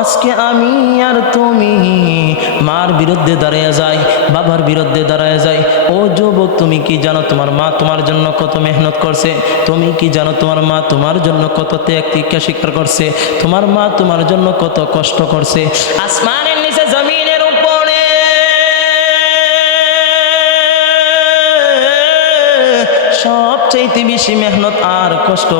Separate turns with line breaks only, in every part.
আজকে আমি আর তুমি মার বিরুদ্ধে দাঁড়িয়ে যাই, বাবার বিরুদ্ধে দাঁড়ায় যাই। ও যুবক, তুমি কি জানো তোমার মা তোমার জন্য কত মেহনত করছে? তুমি কি জানো তোমার মা তোমার জন্য কত ত্যাগ তীক্ষা স্বীকার করছে? তোমার মা তোমার জন্য কত কষ্ট করছে? আসমানের নিচে সবচাইতে বেশি মেহনত আর কষ্ট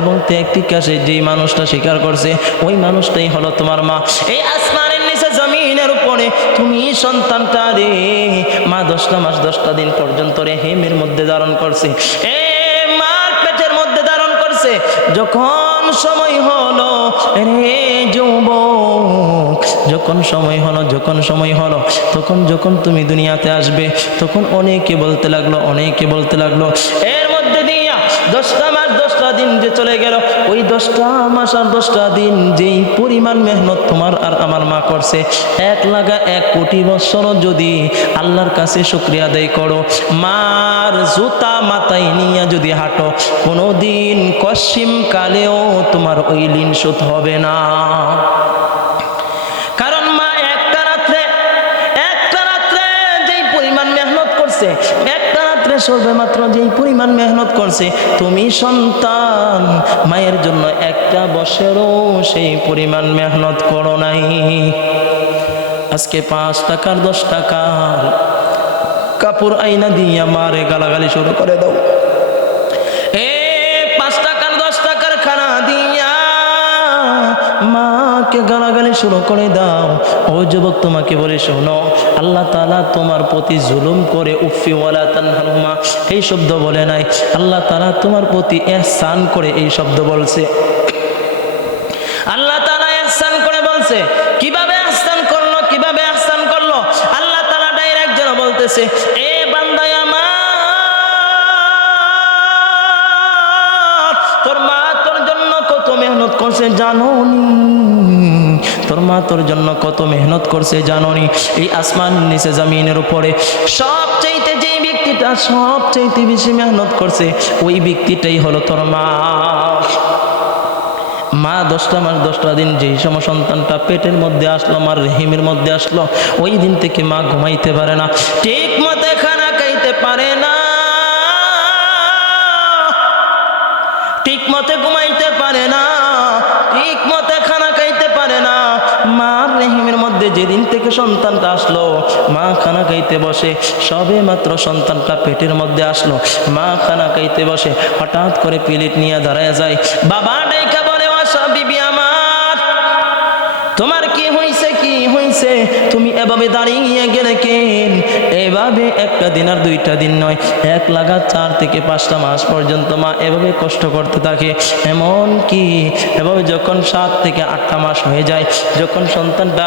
এবং ত্যাগ তীক্ষা যে মানুষটা স্বীকার করছে, ওই মানুষটাই হলো তোমার মা। এই আসমানের নিচে জমিনের উপরে তুমি সন্তানটা রে, মা দশটা মাস দশটা দিন পর্যন্ত রে হেমের মধ্যে ধারণ করছে। এ যখন সময় হলো রে যুবক, যখন সময় হলো, যখন সময় হলো, তখন যখন তুমি দুনিয়াতে আসবে, তখন অনেকে বলতে লাগল, অনেকে বলতে লাগল দিয়া দশটা মাস, দশটা দিন যে চলে গেল, ওই দশটা মাস আর দশটা দিন যেই পরিমাণ মেহনত তোমার আর আমার মা করছে, এক লাগা এক কোটি বৎসর যদি আল্লাহর কাছে শুক্রিয়া আদায় করো, মার জুতা মাথায় নিয়ে যদি হাঁটো, কোনোদিন কশিম কালেও তোমার ওই লিন শোধ হবে না। কারণ মা একটা রাত্রে একটা রাত্রে যেই পরিমাণ মেহনত করছে, একটা রাত্রে সর্বে মাত্র যেই পরিমাণ মেহনত করছে, তুমি সন্তান, মায়ের জন্য একটা বছরও সেই পরিমাণ মেহনত করো নাই। আজকে পাঁচ টাকার দশ টাকার কাপড় আইনা দিয়া মারে গালাগালি শুরু করে দাও। মাকে গালাগালি শুরু করে দাও। ও যুবক, তোমাকে বলে শোনো, আল্লাহ তালা তোমার প্রতি জুলুম করে উফিওয়ালা তানহারুমা এই শব্দ বলে নাই। আল্লাহ তালা তোমার প্রতি এহসান করে এই শব্দ বলছে। আল্লাহ তালা এহসান করে বলছে, কীভাবে আহসান করল, কীভাবে আহসান করল? আল্লাহ তালা ডাইরেক্ট যেন বলতেছে, এ বান্দায় আমার, তোর মা তোর জন্য কত মেহনত করছে জানোনি? তোর মা তোর জন্য কত মেহনত করছে জানোনি? এই আসমান নিচে জমিনের উপরে সবচাইতে যেই ব্যক্তিটা সবচাইতে বেশি মেহনত করছে, ওই ব্যক্তিটাই হলো তোর মা। মা দশটা মাস, দশটা দিন যেই সময় সন্তানটা পেটের মধ্যে আসলো, মার রেহিমের মধ্যে আসলো, ওই দিন থেকে মা ঘুমাইতে পারে না, ঠিক মতে খানা খাইতে পারে না। ঠিক মতে ঘুমাইতে পারে না, ঠিক মতে যেদিন থেকে সন্তানটা আসলো, মা খানা খাইতে বসে, সবে মাত্র সন্তানটা পেটের মধ্যে আসলো। মা খানা খাইতে বসে, হঠাৎ করে প্লেট নিয়ে দাঁড়ায় যায়। বাবা ডাইকা বলে আসা বিবি আমার, তোমার কি হইছে তুমি এভাবে দাঁড়িয়ে গেলে কেন? এভাবে একটা দিন আর দুইটা দিন নয়। এক লাগা চার থেকে পাঁচটা মাস পর্যন্ত মা এভাবে কষ্ট করতে থাকে। এমন কি এভাবে যখন সাত থেকে আটটা মাস হয়ে যায়, যখন সন্তানটা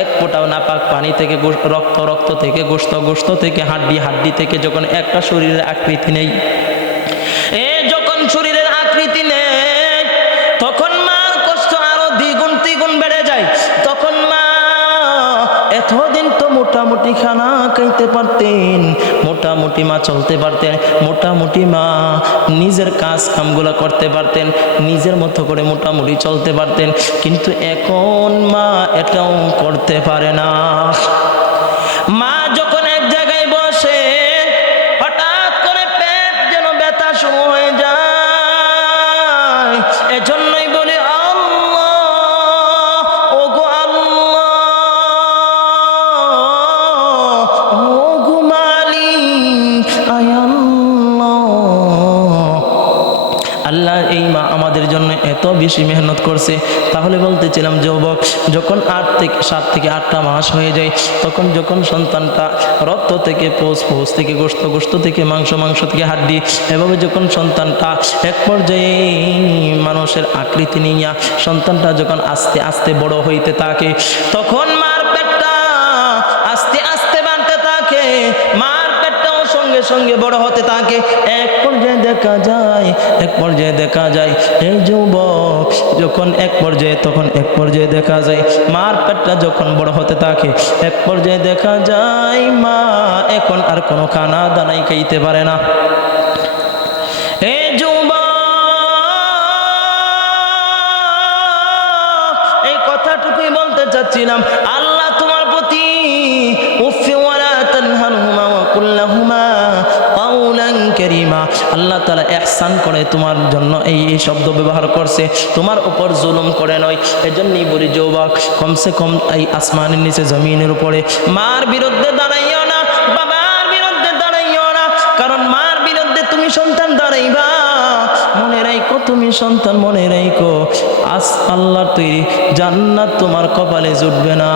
এক ফোঁটাও নাপাক পানি থেকে রক্ত রক্ত থেকে গোস্ত গোস্ত থেকে হাড্ডি হাড্ডি থেকে যখন একটা শরীরের আকৃতি নেই, এ যখন খানা খাইতে পারতেন। মোটামুটি মা চলতে পারতেন, মোটামুটি মা নিজের কাজ কামগুলো করতে পারতেন, নিজের মতো করে মোটামুটি চলতে পারতেন। কিন্তু এখন মা এটাও করতে পারে না। এই মা আমাদের জন্য এত বেশি মেহনত করছে। তাহলে বলতেছিলাম, যুবক, যখন আট থেকে সাত থেকে আটটা মাস হয়ে যায়, তখন যখন সন্তানটা রক্ত থেকে পোষ পোষ থেকে গোস্ত গোস্ত থেকে মাংস মাংস থেকে হাড্ডি, এভাবে যখন সন্তানটা এক পর্যায়ে মানুষের আকৃতি নিয়ে সন্তানটা যখন আস্তে আস্তে বড় হইতে থাকে, তখন মার সঙ্গে বড় হতে তাকে এক পর্যায়ে দেখা যায়, এক পর্যায়ে দেখা যায়। এই যুবক যখন এক পর্যায়ে, তখন এক পর্যায়ে দেখা যায়। মার পেটটা যখন বড় হতে থাকে, এক পর্যায়ে দেখা যায়, মা এখন আর কোনো খানা দানাই খাইতে পারে না। এই যুবক, এই কথাটুকুই বলতে চাচ্ছিলাম আল্লাহ তাআলা ইহসান করে তোমার জন্য এই এই শব্দ ব্যবহার করছে। তোমার উপর জুলুম করে নয়। এজন্যই বলি যুবক, কমসে কম এই আসমানের নিচে জমিনের উপরে মার বিরুদ্ধে দাঁড়াইও না, বাবার বিরুদ্ধে দাঁড়াইও না। কারণ মার বিরুদ্ধে তুমি সন্তান দাঁড়াইবা। মনে রাইকো তুমি সন্তান মনে রাইকো আস আল্লাহর তৈরি জান্নাত তোমার কপালে জুটবে না।